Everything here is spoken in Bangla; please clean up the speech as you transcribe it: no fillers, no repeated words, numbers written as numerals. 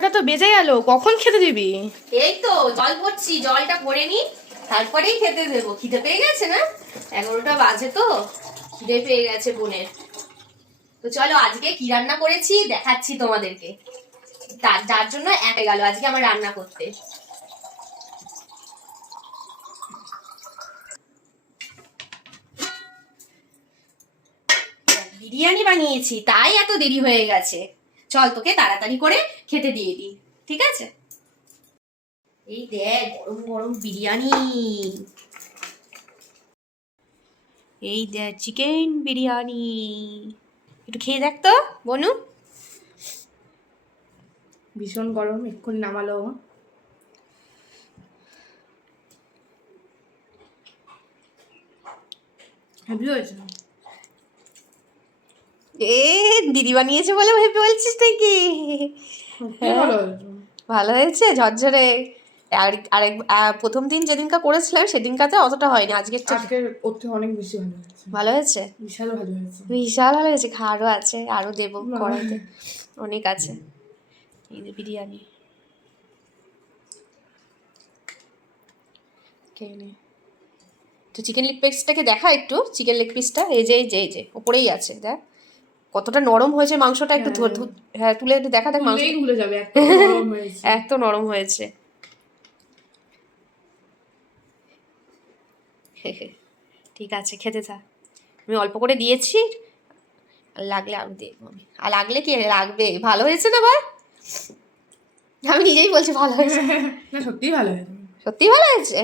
ওটা তো বেজে গেল, কখন খেতে দিবি? এই তো জল ভরছি, জলটা ভরে নি তারপরেই খেতে দেবো। খিদে পেয়ে গেছে না, 11টা বাজে তো খিদে পেয়ে গেছে বোনের। তো চলো আজকে কি রান্না করেছি দেখাচ্ছি তোমাদেরকে। যার জন্য একে গেল আজকে আমার রান্না করতে। বিরিয়ানি বানিয়েছি, তাই এত দেরি হয়ে গেছে। চল তোকে তাড়াতাড়ি করে খেতে দিয়ে দিই, ঠিক আছে? এই দেখ গরম গরম বিরিয়ানি, এই দেখ চিকেন বিরিয়ানি। একটু খেয়ে দেখ তো বনু। ভীষণ গরম, এক্ষুনি নামালো। হেভি হয়েছে। এ দিদি বানিয়েছে বলে ভেবে বলছিস নাকি? ভালো হয়েছে। ভালো হয়েছে ঝরঝরে। আরেক প্রথম দিন যেদিনকা করেছিলাম সেদিনকাতে অতটা হয়নি, আজকের ওর থেকে অনেক বেশি ভালো হয়েছে। ভালো হয়েছে, বিশাল ভালো হয়েছে। বিশাল ভালো হয়েছে। খাওয়ারও আছে, আরো দেবো কড়াইতে, অনেক আছে। এই যে বিরিয়ানি খেয়ে নে। তো চিকেন লেগ পিসটাকে দেখা একটু, চিকেন লেগ পিসটা এই যে এই যে এই যে ওপরেই আছে, দেখ কতটা নরম হয়েছে মাংসটা। একটু হ্যাঁ তুলে একটু দেখা, দেখ মাংস ভুলে যাবে, এত নরম হয়েছে। এত নরম হয়েছে। ঠিক আছে খেতে থাক, আমি অল্প করে দিয়েছি, আর লাগলে আরো দেখবো আমি। আর লাগলে কি লাগবে, ভালো হয়েছে না বল? আমি নিজেই বলছি ভালো হয়েছে। না সত্যিই ভালো হয়েছে। সত্যিই ভালো হয়েছে।